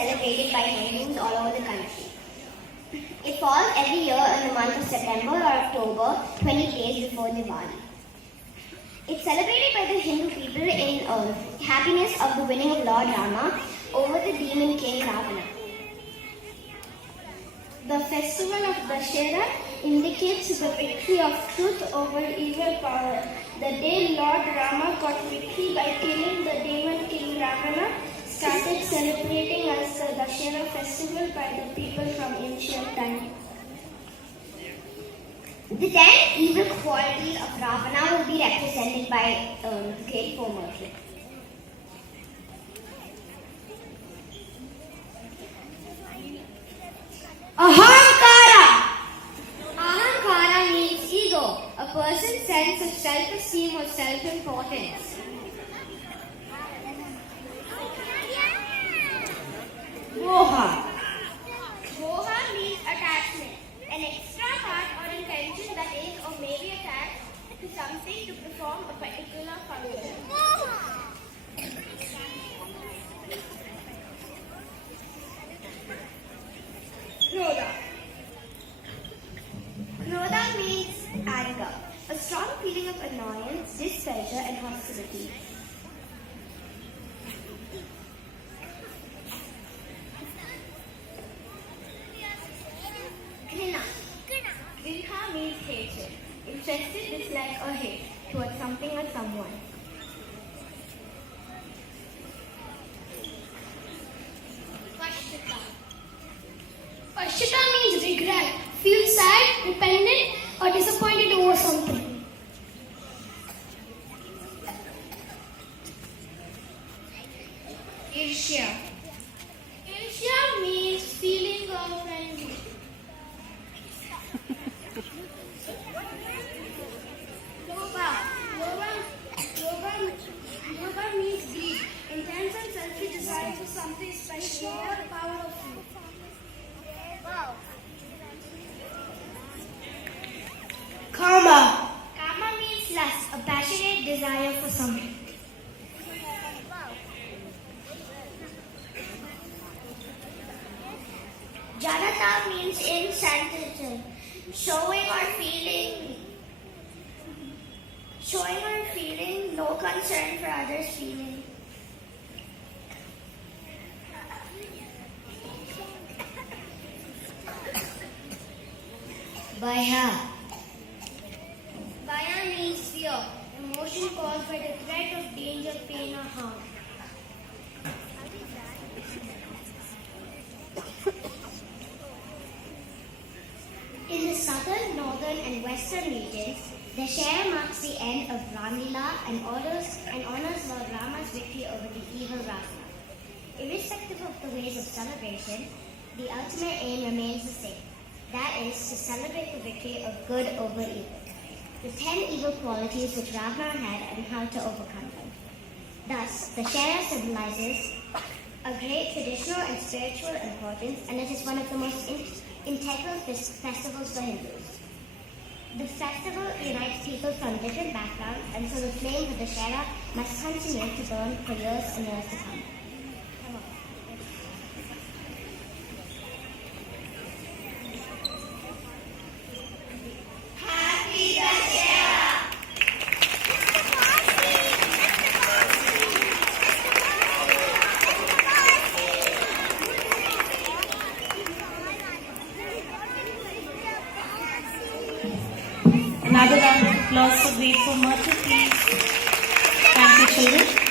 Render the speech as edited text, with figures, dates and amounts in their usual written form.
celebrated by Hindus all over the country. It falls every year in the month of September or October, 20 days before Diwali. It's celebrated by the Hindu people in happiness of the winning of Lord Rama over the demon king Ravana. The festival of Dussehra indicates the victory of truth over evil power. The day Lord Rama got victory by killing the demon king Ravana started celebrating as the Dussehra festival by the people from ancient times. The 10 evil qualities of Ravana will be represented by the great four merchant. Ahankara! Ahankara means ego, a person's sense of self-esteem or self-importance. Moha. Moha means attachment, an extra part or intention that is or may be attached to something to perform a particular function. Krodha. Krodha means anger, a strong feeling of annoyance, displeasure and hostility. Grina. Grina means hatred, interested dislike or hate towards something or someone. Pashchata means regret, feel sad, repentant, or disappointed over something. Irshya. Irshya means feeling of envy. Loba. Loba means greed, intense and selfish desire for something special or powerful. Kama. Kama means lust, a passionate desire for something. Janata means insensitive, showing or feeling no concern for others' feeling. Bhaya. Bhaya means fear, emotion caused by the threat of danger, pain or harm. In the southern, northern and western regions, Dussehra marks the end of Ramlila and honors Lord Rama's victory over the evil Ravana. Irrespective of the ways of celebration, the ultimate aim remains the same. That is, to celebrate the victory of good over evil. The 10 evil qualities which Ravana had and how to overcome them. Thus, Dussehra symbolizes a great traditional and spiritual importance, and it is one of the most integral festivals for Hindus. The festival unites people from different backgrounds, and so the flame of Dussehra must continue to burn for years and years to come. Happy Dussehra! Another round of applause for Grade 4 Merchant, please. Thank you, children.